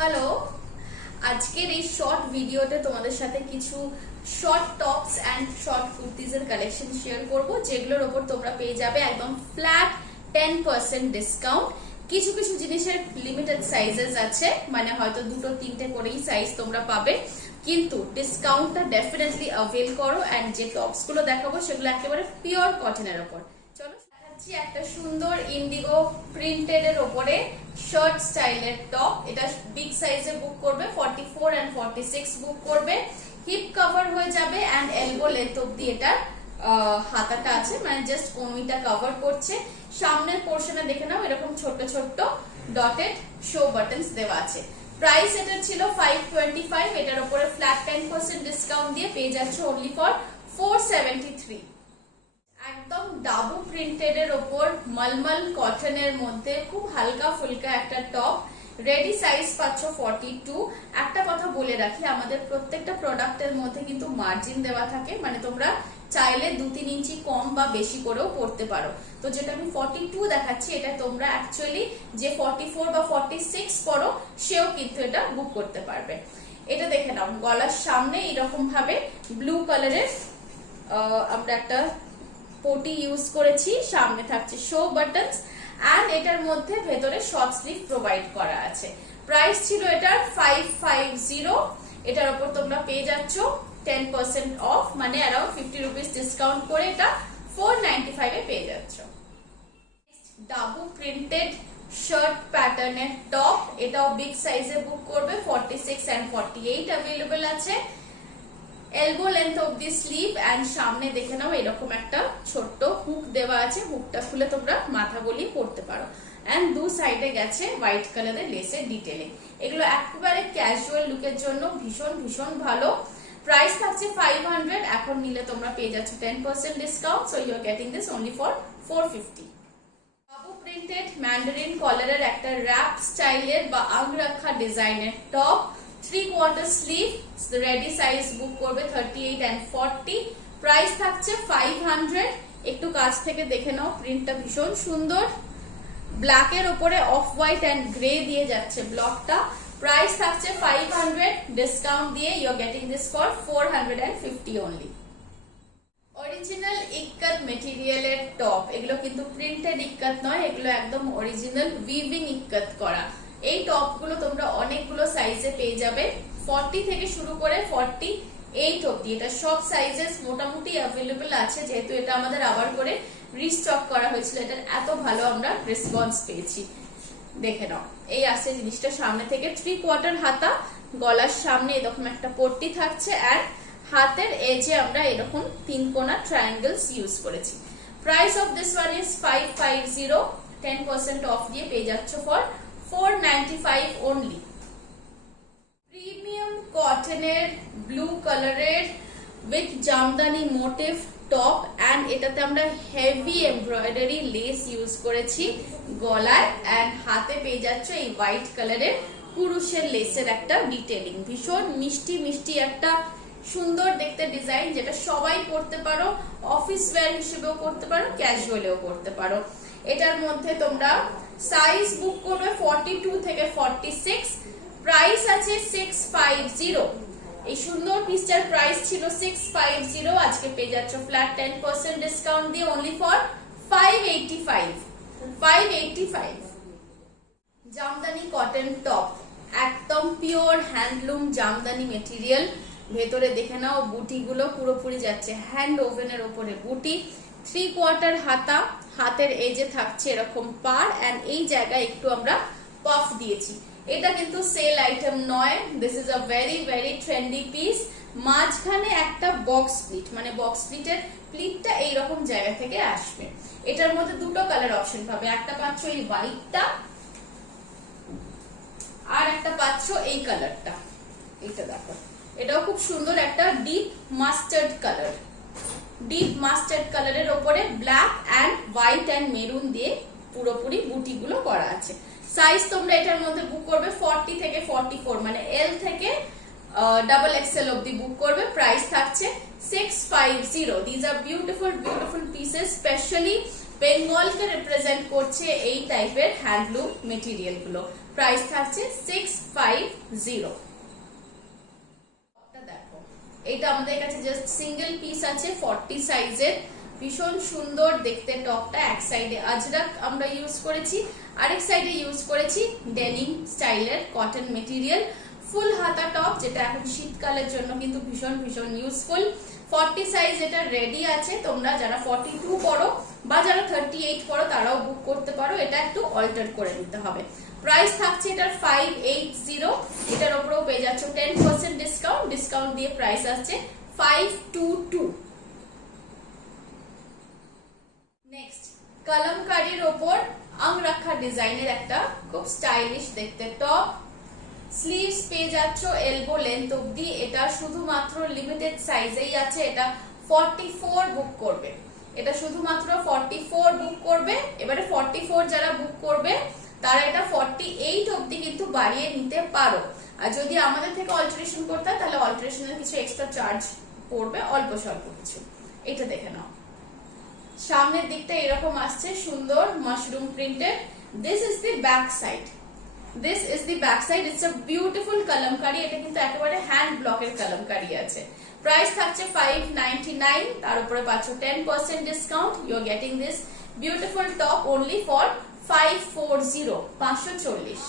Hello, আজকের এই short ভিডিওতে তোমাদের সাথে কিছু শর্ট টপস এন্ড শর্ট কুর্তিজের কালেকশন শেয়ার করব, যেগুলোর উপর তোমরা পেয়ে যাবে একদম ফ্ল্যাট 10% ডিসকাউন্ট। কিছু কিছু জিনিসের লিমিটেড সাইজেস আছে, মানে হয়তো দুটো তিনটে করেই সাইজ তোমরা পাবে, কিন্তু ডিসকাউন্টটা ডেফিনেটলি অ্যাভেল করো। এন্ড যে টপস গুলো দেখাবো সেগুলো একেবারে পিওর কটনের উপর। চলো দেখাচ্ছি একটা সুন্দর ইন্ডিগো প্রিন্টেড এর উপরে শার্ট স্টাইলের টপ। এটা বিগ সাইজে বুক করবে, 44 এন্ড 46 বুক করবে। হিপ কভার হয়ে যাবে এন্ড এলবো লেন্থ অবধি এটা হাতাটা আছে, মানে জাস্ট কমিটা কভার করছে। সামনের পোর্শনে দেখে নাও এরকম ছোট ছোট ডটেড শো বাটনস দেওয়া আছে। প্রাইস এটা ছিল 525, এটার উপরে ফ্ল্যাট 10% ডিসকাউন্ট দিয়ে পেয়ে যাচ্ছে অনলি ফর 473। একদম ডাবু প্রিন্টেড এর উপর মলমল কটনের মধ্যে খুব হালকা ফুলকা একটা টপ। রেডি সাইজ পাচ্ছ 42। একটা কথা বলে রাখি, আমাদের প্রত্যেকটা প্রোডাক্টের মধ্যে কিন্তু মার্জিন দেওয়া থাকে, মানে তোমরা চাইলে 2-3 ইঞ্চি কম বা বেশি করেও পড়তে পারো। তো যেটা আমি 42 দেখাচ্ছি, এটা তোমরা অ্যাকচুয়ালি যে 44 বা 46 পড়ো সেও কিন্তু এটা বুক করতে পারবে। এটা দেখে নাও, গলার সামনে এরকম ভাবে ব্লু কালারের আমরা একটা পটি ইউজ করেছি, সামনে থাকছে শো বাটনস এন্ড এটার মধ্যে ভেতরে শর্ট স্লিভ প্রোভাইড করা আছে। প্রাইস ছিল এটার 550, এটার উপর তোমরা পেয়ে যাচ্ছ 10% অফ, মানে अराउंड 50 রুপিস ডিসকাউন্ট করে এটা 495 এ পেয়ে যাচ্ছ। ডাবু প্রিন্টেড শার্ট প্যাটার্নের টপ, এটাও বিগ সাইজে বুক করবে, 46 এন্ড 48 अवेलेबल আছে। Elbow length of the sleeve and সামনে দেখে নাও এরকম একটা ছোট্ট হুক দেওয়া আছে, হুকটা খুলে তোমরা মাথা গলিয়ে পড়তে পারো। এন্ড দু সাইডে গেছে হোয়াইট কালারের লেসের ডিটেইলিং। এগুলো একেবারে ক্যাজুয়াল লুকের জন্য ভীষণ ভীষণ ভালো। প্রাইস থাকছে 500, এখন নিলে তোমরা পেয়ে যাচ্ছ 10% discount, so you are getting this only for 450। বাবু প্রিন্টেড ম্যান্ডারিন কলারের একটা র‍্যাপ স্টাইলের বা আংরাখা ডিজাইনের টপ, 3/4 স্লিভ, রেডি সাইজ বুক করবে 38 এন্ড 40। প্রাইস থাকছে 500। একটু কাছ থেকে দেখে নাও, প্রিন্টটা ভীষণ সুন্দর, ব্ল্যাক এর উপরে অফ হোয়াইট এন্ড গ্রে দিয়ে যাচ্ছে ব্লকটা। প্রাইস থাকছে 500, ডিসকাউন্ট দিয়ে you are getting this for 450 only. Original ikat মেটেরিয়ালের টপ, এগুলো কিন্তু প্রিন্টেড ইক্কাত নয়, এগুলো একদম অরিজিনাল উইভিং ইক্কাত করা। এই টপ গুলো তোমরা অনেকগুলো সাইজে পেয়ে যাবে, 40 থেকে শুরু করে 48 অবধি। এটা সব সাইজেস মোটামুটি অ্যাভেলেবল আছে, যেহেতু এটা আমাদের আবার করে রিস্টক করা হয়েছিল। এটার এত ভালো আমরা রেসপন্স পেয়েছি। দেখে নাও, এই আসছে জিনিসটা সামনে থেকে 3/4 হাতা, গলার সামনে এরকম একটা পট্টি থাকছে আর হাতের এজে আমরা এরকম 3 কোণা ট্রায়াঙ্গেলস ইউজ করেছি। Price of this one is 550, 10% off দিয়ে পেয়ে যাচ্ছ ফর 495 অনলি। প্রিমিয়াম কটনের ব্লু কালারের with Jamdani motif top and এটাতে আমরা হেভি এমব্রয়ডারি লেস ইউজ করেছি গলায়, এন্ড হাতে পেয়ে যাচ্ছ এই হোয়াইট কালারের কুরুশের লেসের একটা ডিটেইলিং। ভীষণ মিষ্টি মিষ্টি একটা সুন্দর দেখতে ডিজাইন, যেটা সবাই পরতে পারো, অফিস ওয়্যার হিসেবেও পরতে পারো, ক্যাজুয়ালেও পরতে পারো। এটার মধ্যে তোমরা সাইজ বুক করবে 42 থেকে 46। প্রাইস আছে 650। এই সুন্দর পিসটার প্রাইস ছিল 650, আজকে পেয়ে যাচ্ছ ফ্ল্যাট 10% ডিসকাউন্ট দিয়ে only for 585। Jamdani cotton top, একদম পিওর হ্যান্ডলুম জামদানি মেটেরিয়াল। ভেতরে দেখে নাও বুটিগুলো পুরোপুরি যাচ্ছে হ্যান্ড ওভেনের উপরে বুটি। 3/4 হাতা, হাতের এজে থাকছে এরকম পার এন্ড এই জায়গায় একটু আমরা পাফ দিয়েছি। এটা কিন্তু সেল আইটেম নয়, this is a very very trendy piece. মাঝখানে একটা বক্স প্লিট, মানে বক্স প্লিটের প্লিটটা এইরকম জায়গা থেকে আসবে। এটার মধ্যে দুটো কালার অপশন পাবে, একটা পাচ্ছ এই হোয়াইটটা আর একটা পাচ্ছ এই কালারটা। এটা দেখো, এটাও খুব সুন্দর একটা deep mustard colour. Deep mustard কালারের উপরে black and white and maroon দিয়ে পুরোপুরি বুটিগুলো করা আছে। সাইজ তোমরা এটার মধ্যে বুক করবে 40 থেকে 44, মানে এল থেকে ডাবল এক্সেল অবধি বুক করবে। প্রাইস থাকছে 650। These are beautiful beautiful pieces, specially বেঙ্গলকে রিপ্রেজেন্ট করছে এই টাইপের হ্যান্ডলুম মেটেরিয়াল গুলো। প্রাইস থাকছে 650। দেখো এটা আমাদের কাছে জাস্ট সিঙ্গেল পিস আছে 40 সাইজের, ভীষণ সুন্দর দেখতে টপটা। এক সাইডে আজরাক আমরা ইউজ করেছি, আরেক সাইডে ইউজ করেছি ডেনিম স্টাইলের কটন মেটেরিয়াল। ফুল হাতা টপ, যেটা এখন শীতকালের জন্য কিন্তু ভীষণ ভীষণ ইউজফুল। 40 সাইজ এটা রেডি আছে, তোমরা যারা 42 পড়ো বা যারা 38 পড়ো তারাও বুক করতে পারো, এটা একটু অল্টার করে নিতে হবে। প্রাইস থাকছে এটার 580। এটার উপরেও পেয়ে যাচ্ছ 10% ডিসকাউন্ট, ডিসকাউন্ট দিয়ে প্রাইস আসছে 522। নেক্সট কলমকারীর ওপর আংরাখা ডিজাইনের একটা খুব স্টাইলিশ দেখতে টপ। স্লিভস পেয়ে যাচ্ছ এলবো লেন্থ অবধি। এটা শুধুমাত্র লিমিটেড সাইজেই আছে, এটা 44 বুক করবে, এটা শুধুমাত্র 44 বুক করবে। এবারে 44 যারা বুক করবে তারা এটা 48 অবধি কিন্তু বাড়িয়ে নিতে পারো। আর যদি আমাদের থেকে অল্টারেশন করতে হয় তাহলে অল্টারেশনের কিছু এক্সট্রা চার্জ পড়বে, অল্প স্বল্প কিছু। এটা দেখে নাও, সামনের দিকটা এরকম আসছে সুন্দর mushroom printed. This is the back side, this is the back side. It's a beautiful kalamkari, এটা কিন্তু একেবারে হ্যান্ড ব্লকের কলমকারি আছে। প্রাইস থাকছে 599, তার উপরে পাচ্ছ 10% discount. You are getting this beautiful top only for 540, 540।